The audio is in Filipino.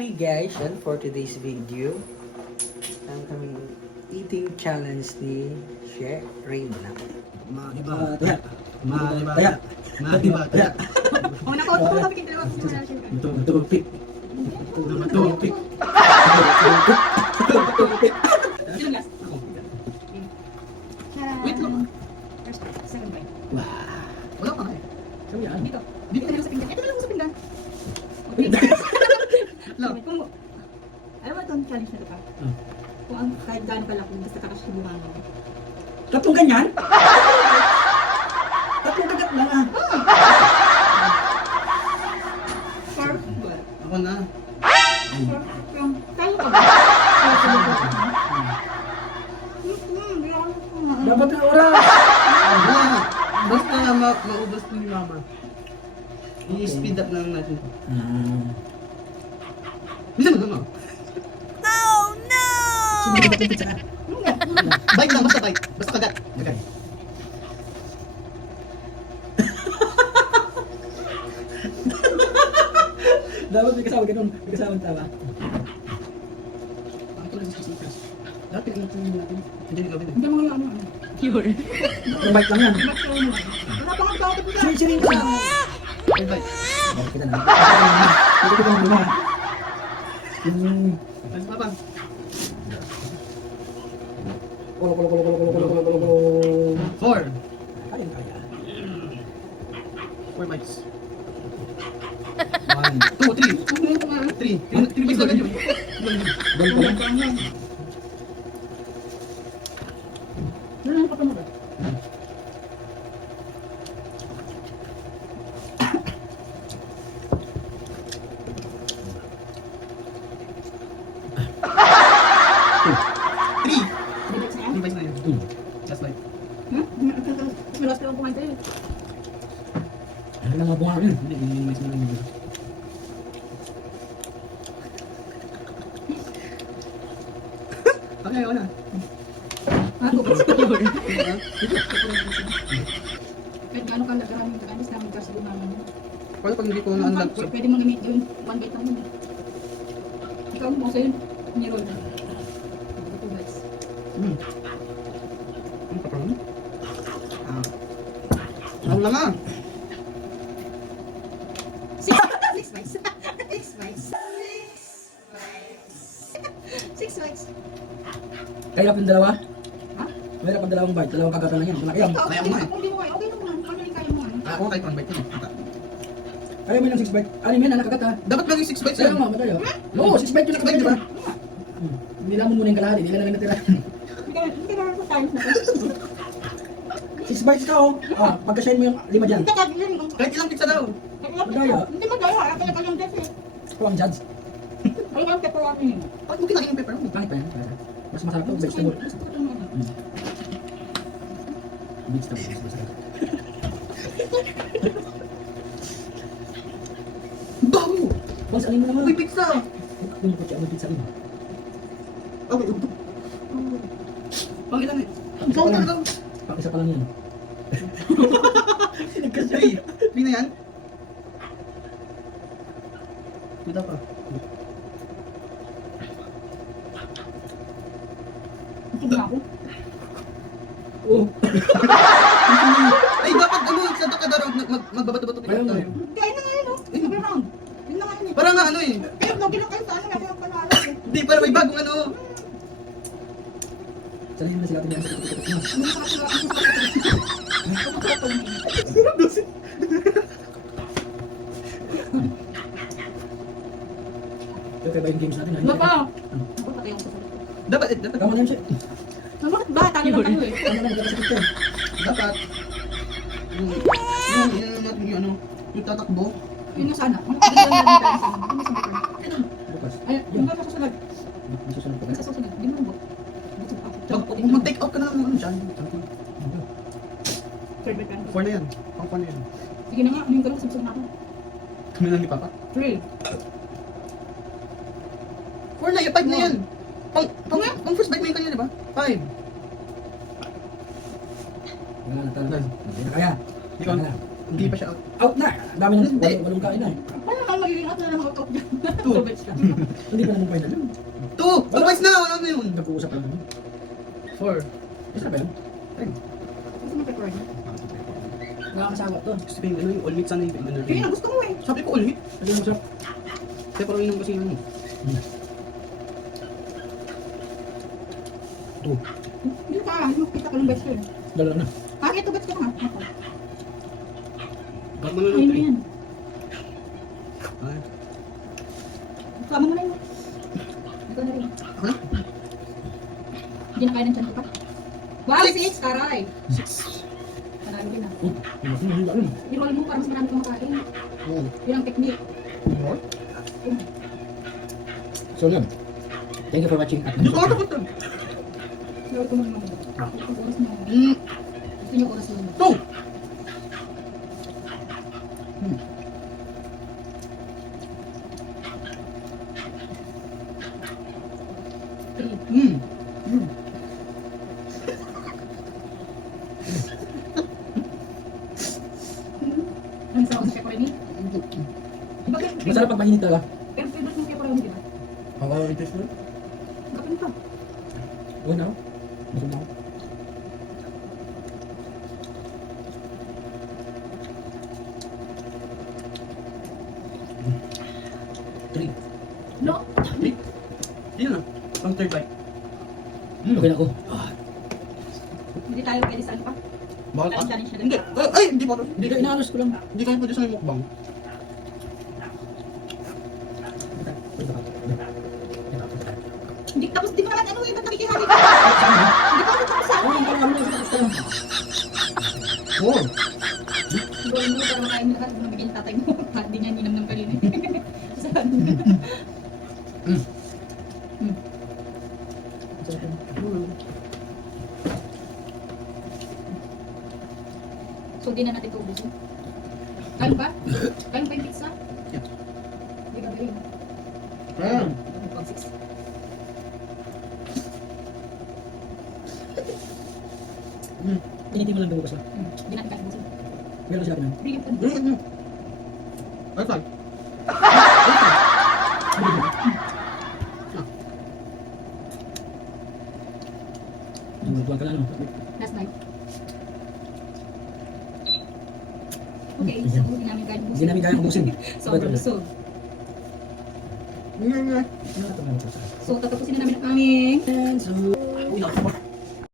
Okay guys, and for today's video, ang kaming eating challenge ni She Reyna. Malibata. Malibata. Malibata. Oh, nako, ito ko topik dalawa kasi wala siya. Matupik. Matupik. Sino last? Ako. Wait lang. First, second bite. Wala pa eh. Sabi yan. Dito. Dito na lang sa pinggan. Ito na lang sa pinggan. Lang. Kung, alam mo itong challenge na ito pa? Kung ang kahit gaano kalaki, basta kakasubuhan mo. Tatlong ganyan? Tatlong kagat lang ah. For what? Ako na. From, kaya ka ba? Dapat na oras. Basta maubos ni mama. I-speed up na lang natin. Bisa mo naman. Oh no! Bite lang, basta bite. Basta kagat. Kagat. Dapat may kasama ganun. May kasama ng tama. Ang tulad sa sikas. Dapat pinag-tuloy natin. Hindi gawin. Hindi mo yung ano. Pure. Ang bite lang yan. Wala pa kang tawag ko sa. Siring ka. May bite. Bakit kita na? Hindi kita na lima. Mas papa. Kolo. 4. Kaya kaya. 4 bites. 1, 2, 3. 3 bites agad yun. Balik ko lang. Ano pa mo ba? Three bites na yun. Last bite. Malas ka lang kumain tayo. Ano lang mga bunga rin? Hindi, minimize mo lang yun. Okay, wala. Pure. Kahit gaano ka karaming kakanis namin kasubuhan mo. Paano pag hindi ko na-unlock? Pwede mong i-meet yun. One bite lang yun. Ikaw mo sa'yo. Ni-roll. 2 bites. Ano pa pala? Ang lama! 6 bites. 6 bites. 6 bites. Kahirap yung dalawa? Ha? Mahirap ang dalawang bite. Dalawang kagatan lang yan. Malaki yan. Kaya mo nga eh. Kung di mo kaya, okay naman. Kung hindi kaya mo. Ako kahit 1 bite yun. Kaya mo yung 6 bite. Ano yun? Nakagat ha? Dapat lang yung 6 bites Kaya yan. nga, madaya. Oo, 6 bite yung nakagat, di ba? Nilamon muna yung kalahari, hindi na lang natira. Hindi ka naman sa times na to. 6 bites ka oh. Pagka-shine mo yung 5 dyan. Hindi ka yun. Kahit ilang pizza daw. Hindi mo dahil. Ako na kayong desi. Ako ang judge. Ay, ang pepper ako yun. Bakit mo kinain yung pepper mo? Pangit pa yan. Mas masarap to, vegetable. Vegetable, mas masarap. Bago! Bang, alin mo naman. Uy, pizza! Yung kutsi, ano pizza rin. Okay, ubto. Pang ilan eh? Ang Pang sarap. ilan? Pang isa pa lang yan. 3. 3 na yan? Kita pa. Ito na ako. Oo. Ay, dapat ano, sa Takadaro, magbabato-bato Kaya nga. tayo. Kaya na nga yun, no? Sabi round. Yun na nga yun eh. Para nga ano eh. Pero lagi lang kayo sa ano, lagi lang panalo eh. Hindi, para may bagong ano. Salihin mo na sila tingnan sa tutok-tutok mo. Hindi sa kasila, ang sa kasila. Ito kaya ba yung games natin? Ano pa? Ako patay ang sasalit ko. Dapat. Tama na yun siya. Bakit ba? Talo lang tayo eh. Tama na, magkakasakit ka. Dapat. Yung ano, yung tatakbo. Yun yung sana. Ang hindi lang namin tayo sana. Hindi mo sabi ko. Ganun. Bukas. Ay, yung ba sa susunod? May susunod pa Yung ba? sa susunod. Hindi mo nabot. Buto pa ako. Kung mag-take out ka na ng ano dyan. Third bite lang. 4 na yan. Pang 4 na yan. Sige na nga, ano yung ganun? Sabsab na ako. Kami lang ni Papa. 3. 4 na yan, 5 na yan. Pang first bite mo yung kanya, di ba? 5. Wala na talaga. Hindi na kaya. Ikaw, Wala na. hindi pa siya out. Out na! Ang dami ng Hindi. walong kain na eh. Paano naman magiging out? na lang ako dyan. Two. Two bites ka. Hindi pa naman final yun. 2! 2 bites na! Wala na yun! Nag-uusap lang naman. 4. Isa ba yun? Gusto mo pepperoni? Nakakasawa to. Gusto ko yung ano yung all meat sana yung ano Kaya rin. na gusto mo eh. Sabi ko all meat. Ano yung masarap? Pero yun kasi ano. Two. Hindi ka, hindi mo kita ko ng bites ko eh. Dalawa na. Ah, ito bites ko nga. Ako. Ba't mo na Ayun lang mo 3? yan. Ay. Sama mo na yun. Ito na rin. Ako na? Hindi na kaya ng tiyan ko pa. Wow, 6! Taray! 6. Panalo rin ah. Hindi ba yun? I-roll mo para mas marami kang makain. Oo. Yun ang technique. So yun. Thank you for watching at Hindi ko ako tapos. Roll ko muna. Oras mo. Mm. Gusto niyo oras lang. 2! Three. Ang sarap sa pepperoni. Bakit? Masarap pag mainit talaga. Pero favorite mo pepperoni, di ba? Oo, interest mo? Gapin pa. Oo na. Busog na ako. Three. No? Yun na. Pang third bite. Okay na ako. Hindi tayo pwede sa ano pa? Bakit? Parang challenge na Hindi. din. Ay, hindi pa. Hindi ka inaalos ko lang. Hindi kayo pwede sa may mukbang. Hindi tapos, di pa naman ano eh, ba't nakikihari ka? Hindi pa ako tapos sa ano eh. Oo. Siguro mo, para makain mo lahat, mabigyan ng tatay mo. Hindi niya ninam ng kanina eh. Saan? So, di na natin ito ubusin. Kain ba? Kain pa yung pizza? Yeah. Hindi ka ba yun? Ah. Pag 6. Tiniti mo lang bukas na. Hindi natin kaya ubusin. Meron sila pinang. Bigyan ka. Ay, fine. Tuwan ka lang ano. Last night. Okay, so hindi namin kaya ubusin. Hindi namin kaya ubusin. Sobrang busog. Nga nga. Ano ito? So, tatapusin na namin ang aming And so, uy, nakakabot.